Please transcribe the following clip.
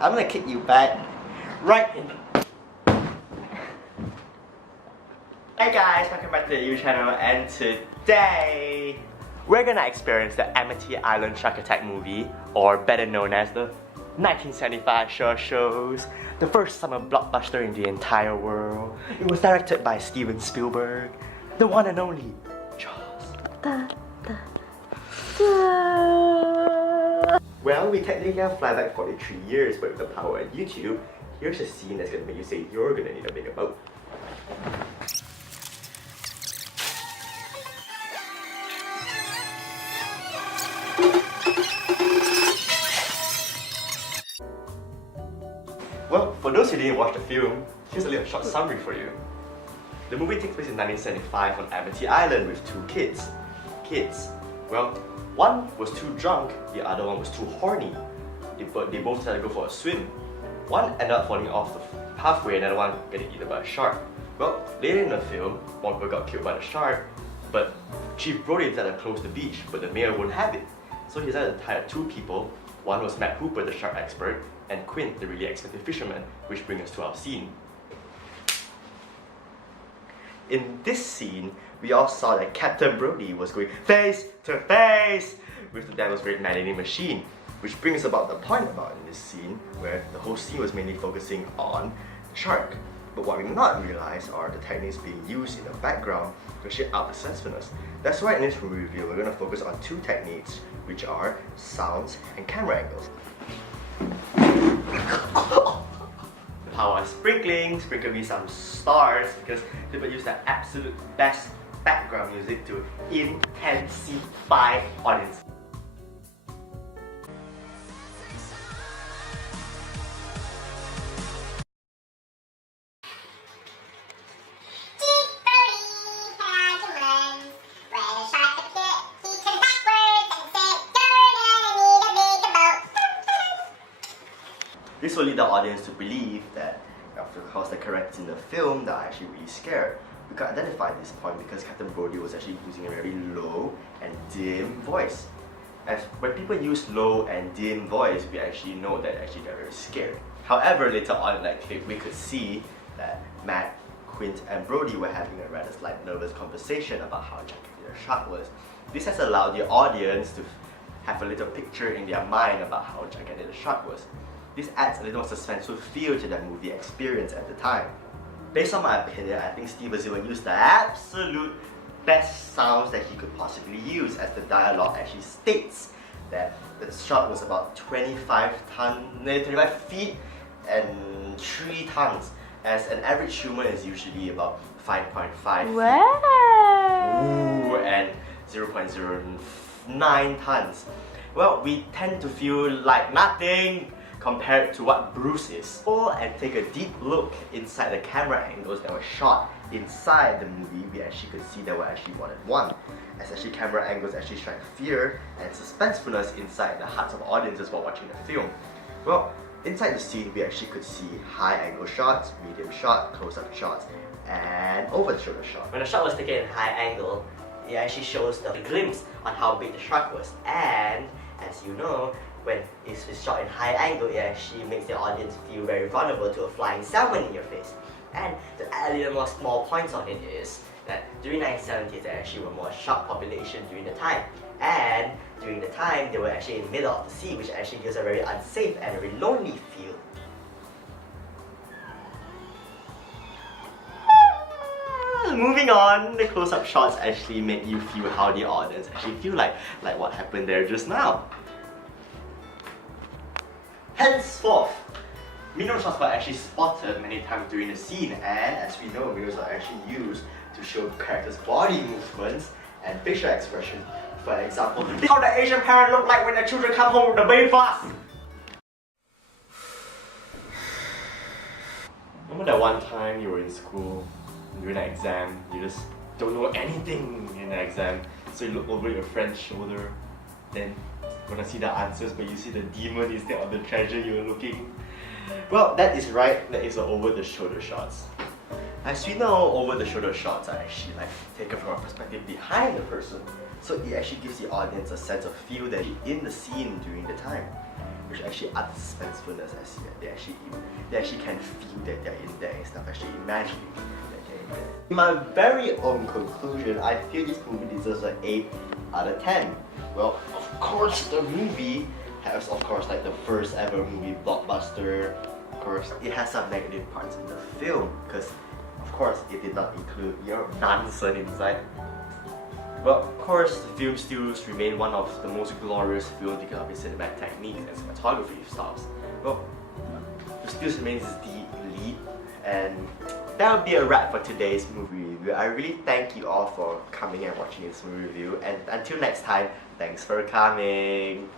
I'm gonna kick you back right in. Hey guys, welcome back to the YouTube channel, and today we're gonna experience the Amity Island Shark Attack movie, or better known as the 1975 Shore Shows, the first summer blockbuster in the entire world. It was directed by Steven Spielberg, the one and only Jaws. Well, we technically have fly back 43 years, but with the power of YouTube, here's a scene that's gonna make you say you're gonna need a bigger boat. Well, for those who didn't watch the film, here's a little short summary for you. The movie takes place in 1975 on Amity Island with two kids. Well, one was too drunk, the other one was too horny. They both decided to go for a swim. One ended up falling off the pathway, another one getting eaten by a shark. Well, later in the film, one people got killed by the shark, but Chief Brody decided to close the beach, but the mayor wouldn't have it. So he decided to hire two people. One was Matt Hooper, the shark expert, and Quint, the really expensive fisherman, which brings us to our scene. In this scene, we all saw that Captain Brody was going face to face with the Devil's Red man-eating machine, which brings about the point about in this scene, where the whole scene was mainly focusing on the shark. But what we not realize are the techniques being used in the background to actually out the suspensefulness. That's why in this review, we're going to focus on two techniques, which are sounds and camera angles. The power of sprinkle me some stars, because people use the absolute best background music to intensify audience. This will lead the audience to believe that, of course, the characters in the film that are actually really scared. We can identify this point because Captain Brody was actually using a very low and dim voice. As when people use low and dim voice, we actually know that actually they're very scared. However, later on in that clip, we could see that Matt, Quint, and Brody were having a rather slight nervous conversation about how gigantic the shark was. This has allowed the audience to have a little picture in their mind about how gigantic the shark was. This adds a little more suspenseful feel to the movie experience at the time. Based on my opinion, I think Steven Spielberg used the absolute best sounds that he could possibly use, as the dialogue actually states that the shark was about 25 feet and 3 tons, as an average human is usually about 5.5 feet. Wow. Ooh, and 0.09 tons. Well, we tend to feel like nothing compared to what Bruce is. And take a deep look inside the camera angles that were shot inside the movie, we actually could see there were actually more than one, as actually camera angles actually strike fear and suspensefulness inside the hearts of audiences while watching the film. Well, inside the scene, we actually could see high angle shots, medium shot, close-up shots, and over-the-shoulder shot. When the shot was taken in high angle, it actually shows the glimpse on how big the shark was. And as you know, when it's shot in high angle, it actually makes the audience feel very vulnerable to a flying salmon in your face. And to add a little more small points on it is that during 1970s, there actually were more shark population during the time. And during the time, they were actually in the middle of the sea, which actually gives a very unsafe and a very lonely feel. Moving on, the close-up shots actually make you feel how the audience actually feel like what happened there just now. Henceforth, mirror shots were actually spotted many times during the scene, and as we know, mirrors are actually used to show characters' body movements and facial expressions. For example, this is how the Asian parent look like when the children come home with the breakfast. Remember that one time you were in school, during an exam, you just don't know anything in the exam, so you look over your friend's shoulder, then you want to see the answers, but you see the demon instead of the treasure you were looking? Well, that is right, that is the over-the-shoulder shots. As we know, over-the-shoulder shots are actually taken from a perspective behind the person, so it actually gives the audience a sense of feel that you're in the scene during the time. which actually add suspensefulness as they actually can feel that they're in there instead of actually imagining that they're in there. In my very own conclusion, I feel this movie deserves an 8 out of 10. Well, of course the movie has like the first ever movie blockbuster. Of course, it has some negative parts in the film because of course it did not include nonsense inside. But of course, the film still remains one of the most glorious films because of its cinematic techniques and cinematography styles. Well, it still remains the elite, and that would be a wrap for today's movie review. I really thank you all for coming and watching this movie review, and until next time, thanks for coming!